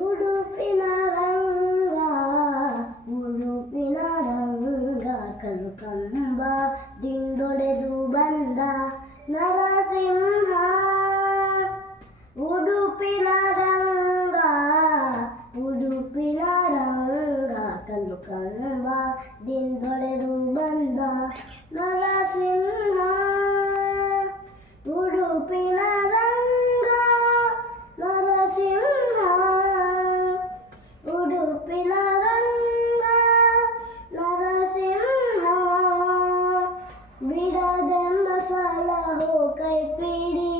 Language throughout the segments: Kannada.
ಉಡುಪಿನ ರಂಗ ಉಡುಪಿನ ರಂಗ ಕಲ್ಕಂಬ ದಿಂದೊಡೆದು ಬಂದ ನರಸಿಂಹ. ಉಡುಪಿನ ರಂಗ ಉಡುಪಿನ ರಂಗ ಕಲ್ಕಂಬ ದಿಂದೊಡೆದು ಬಂದ ನರಸಿಂಹ. ಉಡುಪಿನ ರಂಗ ನರಸಿಂಹ. ಉಡುಪಿನ ರಂಗ ನರಸಿಂಹ. ಬಿಡದೆಂಬ ಸಲಹೋ ಕೈಪಿಡಿ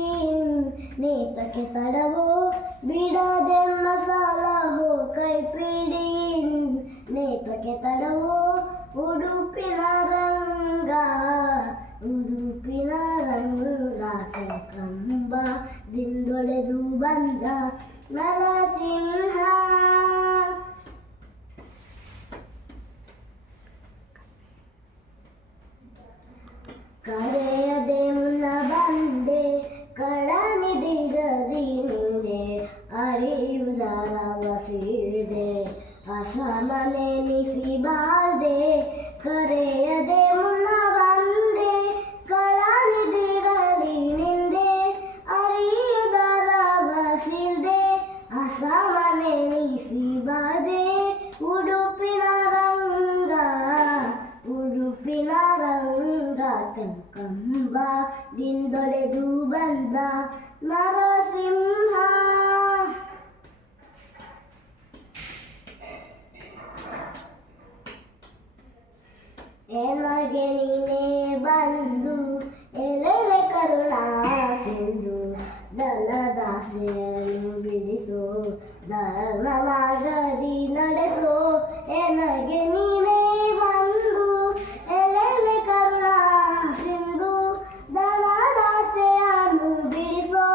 ನೇತಕ್ಕೆ ತಡವೋ. ಬಿಡದೆಂಬ ಸಲಹೋ ಕೈಪಿಡಿ ನೇತಕ್ಕೆ ತಡವೋ. ಉಡುಪಿನ ರಂಗ ಉಡುಪಿನ ರಂಗ ಕಲ್ಕಂಬ ದಿಂದೊಡೆದು ಬಂದ ನರಸಿಂಹ. ಕರೆಯದೆ ಮುನ್ನ ಬಂದೆ ಕಳನಿದಿರಲಿಂದೆ ಅರಿಯುವುದರ ವಸಿದೆ ಅಸಮನೆನಿಸಿ ಬಾಳ್ದೆ. ಕರೆಯದೆ ಮುನ್ನ ಬಂದೆ ಕಳನಿದಿರಲಿ ನಿಂದೆ ಅರಿಯುವುದರ ವಸಿದೆ ಅಸಮನೆನಿಸಿ ಬಾಳ್ದೆ. ಉಡುಪಿನ ರಂಗ ಉಡುಪಿನ ರಂಗ ಕಲ್ಕಂಬ ದಿಂದೊಡೆದು ಬಂದ ನರಸಿಂಹ. ಎನಗೆ ನೀನೇ ಬಂದು ಎಲೆಲೆ ಕರುಣಾ ಸಿಂಧು ಧನದಾಸೆಯನ್ನು ಬಿಡಿಸೋ ಧರ್ಮಮಾಗದಿ ನಡೆಸೋ. ಎನಗೆ ನೀನೇ ಬಂದು ಎಲೆಲೆ ಕರುಣಾ ಸಿಂಧು ಧನದಾಸೆಯನ್ನು ಬಿಡಿಸೋ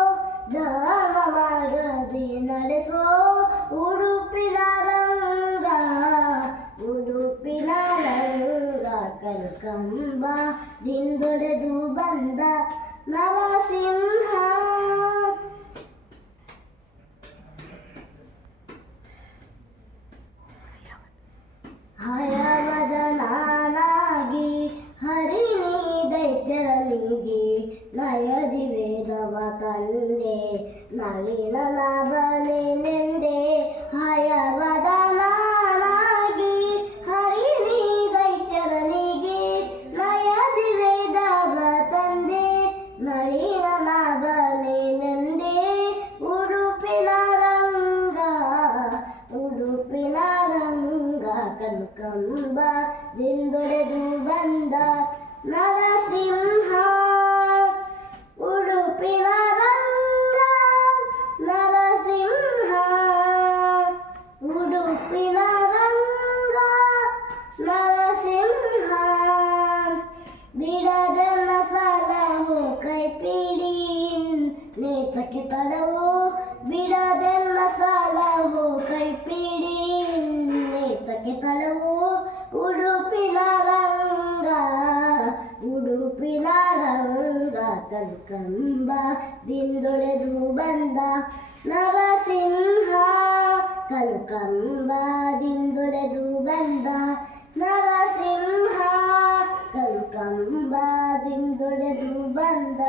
ಧರ್ಮಮಾಗದಿ ನಡೆಸೋ. ಉಡುಪಿನ ರಂಗ ಉಡುಪಿನ ರಂಗ ಕಲ್ಕಂಬ ದಿಂದೊಡೆದು ಬಂದ ನರಸಿಂಹ. ಹಯವದನಾಗಿ ಹರಿಣಿ ದೈತ್ಯರನಿಗೆ ನಯದಿ ವೇದವ ತಂದೆ ನಳಿನ ನಾಭನೆಂದೆ. ಹಯವದನಾಗಿ ಹರಿಣಿ ದೈತ್ಯರನಿಗೆ ನಯದಿ ವೇದವ ತಂದೆ ನಳಿನ ನಾಭನೆಂದೆ. ಉಡುಪಿನ ರಂಗ ಉಡುಪಿನ ರಂಗ ಕಲ್ಕಂಬ ದಿಂದೊಡೆದು ಬಂದ ನರಸಿಂಹ. ಉಡುಪಿನ ರಂಗ ನರಸಿಂಹ. ಉಡುಪಿನ ರಂಗ ನರಸಿಂಹ. ಬಿಡದೆನ್ನ ಸಲಹೋ ಕೈಪಿಡಿ ನೇತಕ್ಕೆ ತಡವೋ. ಬಿಡದೆನ್ನ ಸಲಹೋ ಕೈಪಿಡಿ ನೇತಕ್ಕೆ ತಡವೋ. ಉಡುಪಿನ ರಂಗ ಉಡುಪಿನ ರಂಗ ಕಲ್ಕಂಬ ದಿಂದೊಡೆದು ಬಂದ ನರಸಿಂಹ. ಕಲ್ಕಂಬ ದಿಂದೊಡೆದು ಬಂದ ನರಸಿಂಹ. ಕಲ್ಕಂಬ ದಿಂದೊಡೆದು ಬಂದ